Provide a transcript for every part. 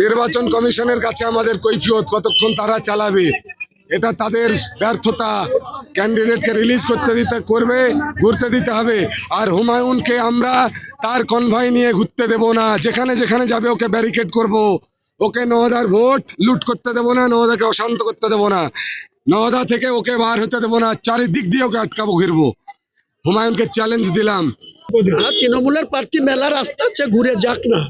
নির্বাচন কমিশনের কাছে আমাদের কৈফিয়ত কতক্ষণ তারা চালাবে, এটা তাদের ব্যর্থতা। ক্যান্ডিডেটকে রিলিজ ঘুরতে দিতে হবে। আর হুমায়ুনকে আমরা তার কনভয় নিয়ে ঘুরতে দেব না, যেখানে যেখানে যাবে ওকে ব্যারিকেড করব, ওকে নওদার ভোট লুট করতে দেব না, নওদাকে অশান্ত করতে দেব না, নওদা থেকে ওকে বার হতে দেব না, চারিদিক দিয়ে ওকে আটকাবো, ঘিরবো। হুমায়ুনকে চ্যালেঞ্জ দিলাম। তৃণমূলের প্রার্থী মেলা রাস্তা আছে, ঘুরে যাক না।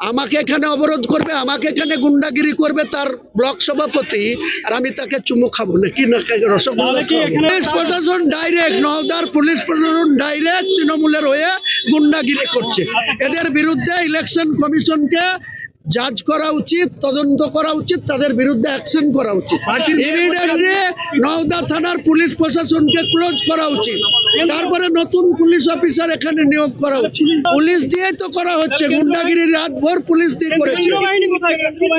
আমাকে এখানে অবরোধ করবে, আমাকে এখানে গুন্ডাগিরি করবে তার ব্লক সভাপতি, আর আমি তাকে চুমু খাবো নাকি না রসগোল্লা? পুলিশ প্রশাসন ডাইরেক্ট, নওদার পুলিশ প্রশাসন ডাইরেক্ট তৃণমূলের হয়ে গুন্ডাগিরি করছে। এদের বিরুদ্ধে ইলেকশন কমিশনকে জাজ করা উচিত, তদন্ত করা উচিত, তাদের বিরুদ্ধে অ্যাকশন করা উচিত। ইমিডিয়েটলি নওদা থানার পুলিশ প্রশাসনকে ক্লোজ করা উচিত, তারপরে নতুন পুলিশ অফিসার এখানে নিয়োগ করা উচিত। পুলিশ দিয়ে তো করা হচ্ছে গুন্ডাগিরি, রাতভর পুলিশ দিয়ে করেছে।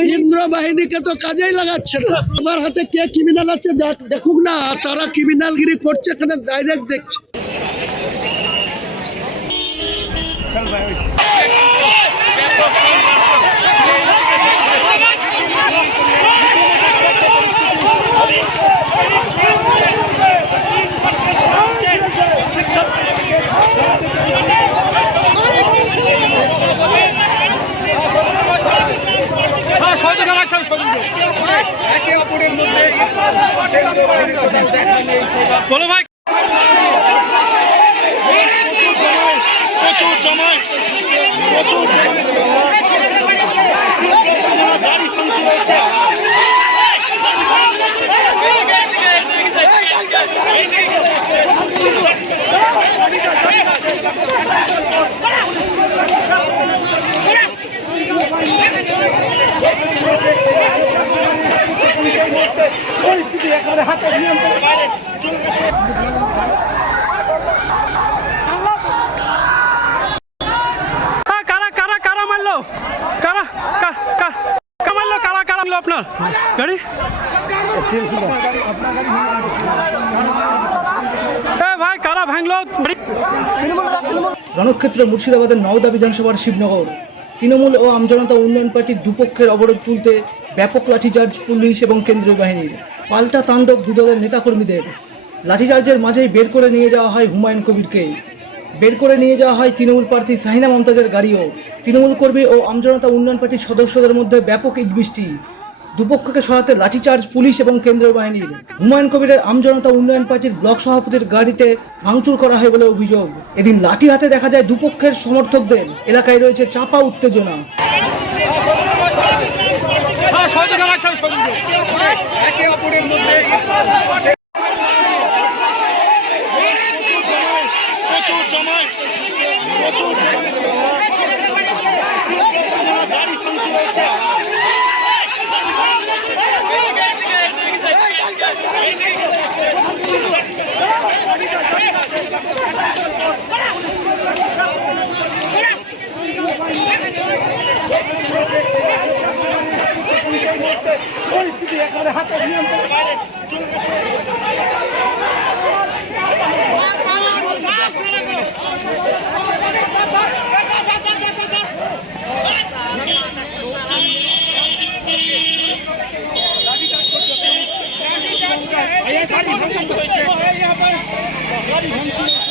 কেন্দ্র বাহিনীকে তো কাজেই লাগাচ্ছে না। আমার হাতে কে ক্রিমিনাল আছে দেখুক না, তারা ক্রিমিনালগিরি করছে এখানে ডাইরেক্ট দেখছে। বলো ভাই, প্রচুর জমায়, প্রচুর গাড়ি ভাঙচুর হয়েছে। পরিস্থিতি এখানে হাতে নিয়ন্ত্রণের বাইরে। কারা কারা কারা মারলো, কারা মারলো, কারা কারা মারলো আপনার গাড়ি? ভাই কারা ভাঙলো? রণক্ষেত্র মুর্শিদাবাদের নওদা বিধানসভার শিবনগর। তৃণমূল ও আমজনতা উন্নয়ন পার্টির দুপক্ষের অবরোধ তুলতে ব্যাপক লাঠিচার্জ পুলিশ এবং কেন্দ্রীয় বাহিনীর। পাল্টা তাণ্ডব দুদলের নেতাকর্মীদের। লাঠিচার্জের মাঝেই বের করে নিয়ে যাওয়া হয় হুমায়ুন কবিরকে। বের করে নিয়ে যাওয়া হয় তৃণমূল প্রার্থী শাহিনা মমতাজের গাড়িও। তৃণমূল কর্মী ও আমজনতা উন্নয়ন পার্টির সদস্যদের মধ্যে ব্যাপক ইটবৃষ্টি। দুপক্ষকে সহায়তে লাঠিচার্জ পুলিশ এবং কেন্দ্রীয় বাহিনীর। হুমায়ুন কবিরের আমজনতা উন্নয়ন পার্টির ব্লক সভাপতির গাড়িতে ভাঙচুর করা হয় বলে অভিযোগ। এদিন লাঠি হাতে দেখা যায় দুপক্ষের সমর্থকদের। এলাকায় রয়েছে চাপা উত্তেজনা। প্রচুর জমায়, প্রচুর গাড়ি ভাঙচুর হয়েছে। পরিস্থিতি এখানে হাতে নিয়ন্ত্রণের বাইরে। গাড়ি ভাঙচুর হয়েছে।